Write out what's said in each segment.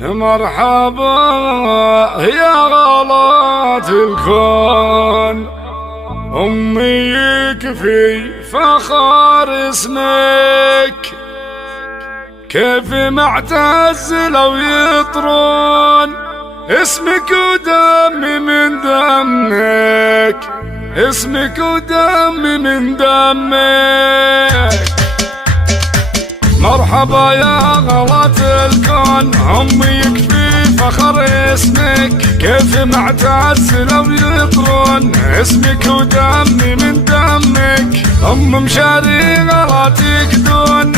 مرحبا يا غلاة الكون، أمي يكفي فخر اسمك. كيف معتز لو يطرون اسمك ودمي من دمك، اسمك ودمي من دمك. مرحبا يا غلاة الكون، أمي يكفي فخر اسمك. كيف معتز لو يطرون اسمك ودمي من دمك. مشاري غلاتك دون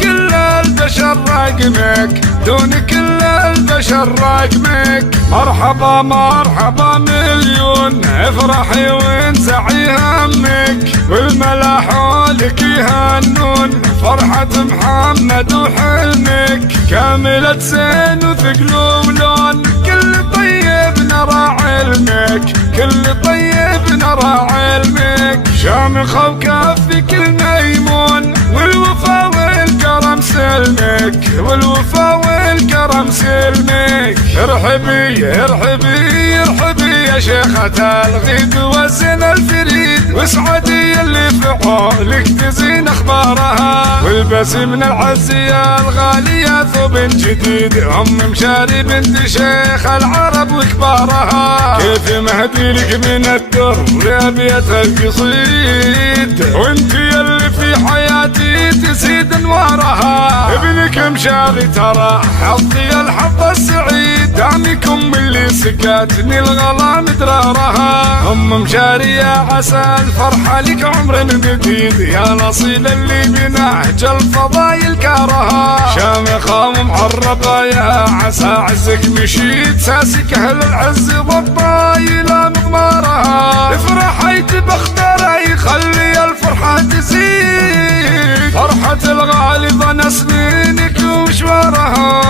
كل البشر رقمك، دون كل البشر رقمك. مرحبا مرحبا مليون، افرحي وانزعي همك، والملا حولك يهنون فرحة محمد وحلمك. كاملة زين وثقل ولون، كل طيب نرى علمك، كل طيب نرى علمك. شامخة وكفك الميمون، والوفا والكرم سلمك، والوفا والكرم سلمك. ارحبي ارحبي ارحبي يا شيخة الغيد وزن الفريد، واسعدي اللي في عقلك تزين اخبارها، والبسي من العزية الغالية ثوب جديد. مشاري بنت شيخ العرب وكبارها، كيف مهدي لك من الدر يا بيت القصيد، وانتي اللي في حياتي تزيد انوارها. ابنك مشاري ترى حظي الحظ السعيد، دعمكم اللي سكتني الغلا مدرارها. مشاري يا عسى الفرحة لك عمر جديد، يا نصيل اللي بنهج الفضايل كارها. شامخة ومعربة يا عسى عزك مشيت، ساسك اهل العز ضبايل مضمارها. افرحي تبختري خلي الفرحة تزيد، فرحة الغالبة سنينك ومشوارها.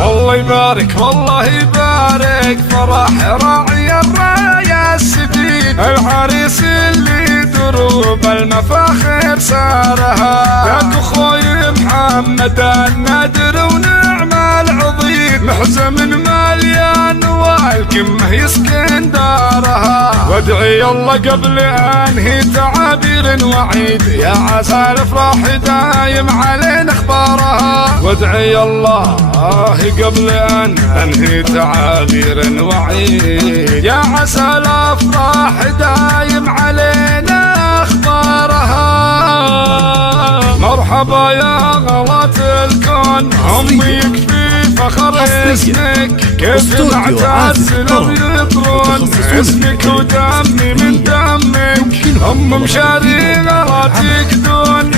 والله يبارك والله يبارك، فرح راعي الراية السديد، العريس اللي دروب المفاخر سارها. ذاك اخوي محمد النادر ونعم العضيد، محزم مليان والكمه يسكن دارها. وادعي الله قبل انهي تعابير وعيد، يا عسى الافراح دايم علينا اخبارها. وادعي الله قبل ان انهي تعابير وعيد، يا عسى الافراح دايم علينا اخبارها. مرحبا يا غلاة الكون، أمي يكفي فخر اسمك. كيف معتز لو يطرون اسمك ودمي من دمك. مشاري غلاتك دون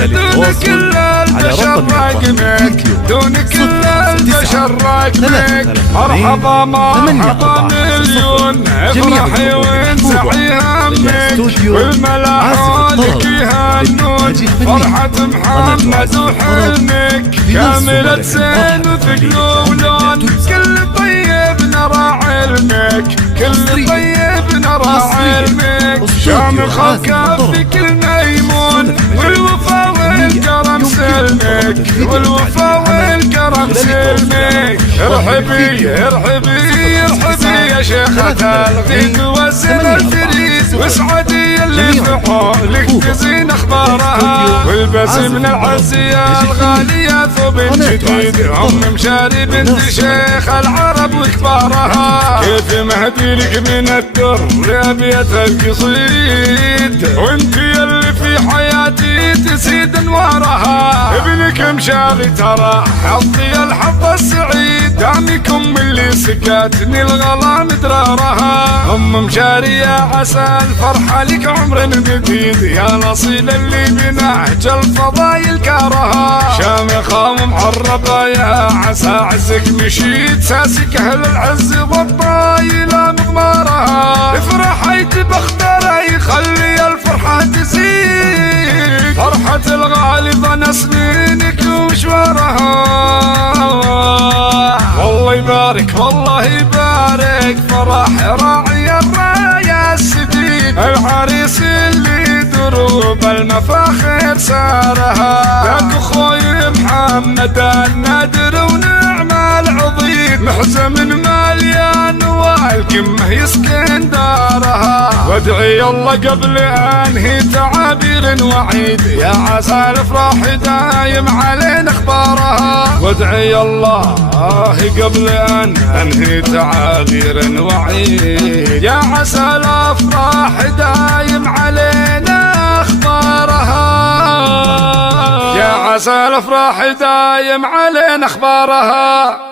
كل البشر رقمك، دون كل البشر رقمك. مرحبا مرحبا مليون، افرحي وانزعي همك، والملا حولك يهنون فرحة محمد وحلمك. كاملة زين وثقل ولون، كل طيب نرى علمك، كل طيب نرى علمك. شامخة وكفك الميمون، والوفا والكرم سلمك، والوفا والكرم سلمك. ارحبي ارحبي ارحبي يا شيخة الغيد وزن الفريد، واسعدي اللي في حولك تزين اخبارها، والبسي من العزية الغالية ثوب جديد. مشاري بنت شيخ العرب وكبارها، كيف مهدي لك من الدر يا بيت القصيد، وانتي اللي في حياتي تزيد انوارها. ابنك مشاري ترى حظي الحظ السعيد، دعمكم اللي سكتني الغلا مدرارها. مشاري يا عسى الفرحة لك عمر جديد، يا نصيل اللي بنهج الفضايل كارها. شامخة ومعربة يا عسى عزك مشيت، ساسك اهل العز ضبايل مضمارها. افرحي تبختري خلي الفرحة تزيد، فرحة الغالبة سنينك ومشوارها. والله يبارك والله يبارك، فرح راعي الراية السديد، العريس اللي دروب المفاخر سارها. ذاك اخوي محمد محمد النادر ونعم العظيم، محزم مليان والقمه يسكن دارها. وادعي الله قبل انهي تعابير وعيد، يا عسى الافراح دايم علينا اخبارها. وادعي الله قبل ان انهي تعابير وعيد، يا عسى الافراح دايم علينا اخبارها. يا عسى الافراح دايم علينا اخبارها.